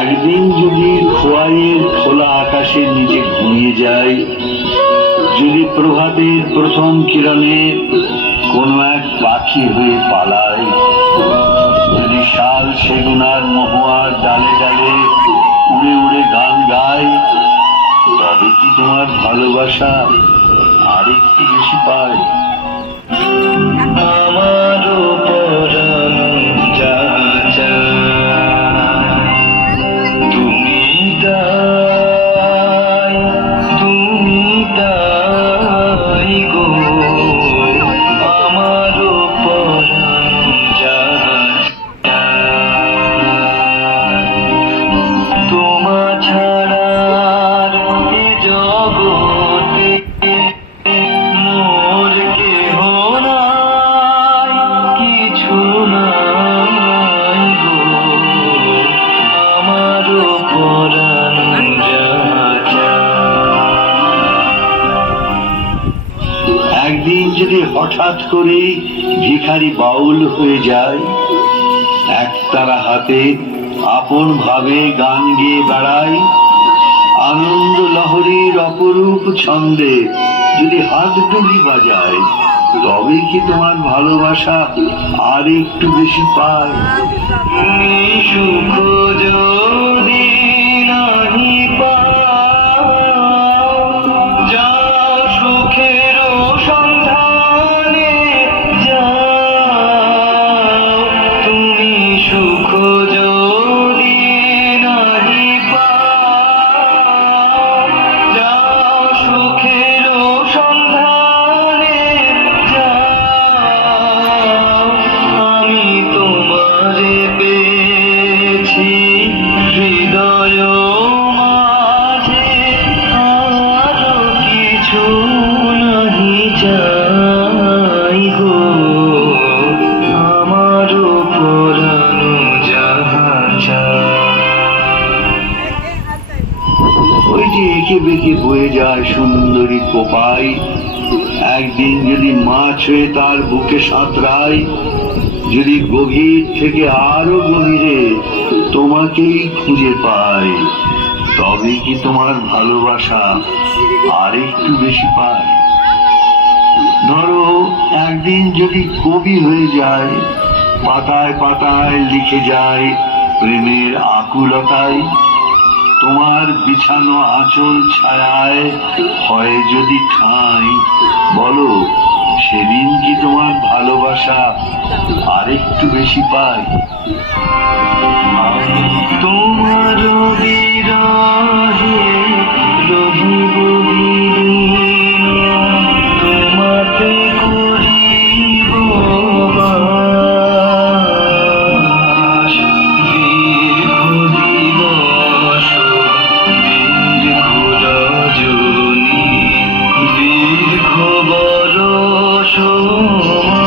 একদিন যদি খোয়াইয়ের খোলা আকাশের নিচে ঘুমিয়ে যায়, যদি প্রভাতের প্রথম কিরণে কোনো এক পাখি হয়ে পালায় ভালোবাসা আরেকটু বেশি পায়। যদি হঠাৎ করে ভিখারি বাউল হয়ে যায় একতারা হাতে আপন ভাবে গান গেয়ে বেড়ায়, আনন্দ লহরীর অপরূপ ছন্দে যদি হাত ডুবি বাজায়, তবে কি তোমার ভালোবাসা আর একটু বেশি পায়? সুখ ওই যে এঁকে বেঁকে বয়ে যায় সুন্দরী কোপাই। একদিন যদি মাছ হয়ে তার বুকে সাঁতরায়, যদি গভীর থেকে আরও গভীরে তোমাকেই খুঁজে পাই তবে কি তোমার ভালোবাসা আর একটু বেশি পায়? ধরো, একদিন যদি কবি হয়ে যায়, পাতায় পাতায় লিখে যায় প্রেমের আকুলতায় তোমার বিছানো আঁচল ছায়ায় হয় যদি ঠাঁই। বলো, সেদিন কি তোমার ভালোবাসা আরেকটু বেশি পাই? Oh.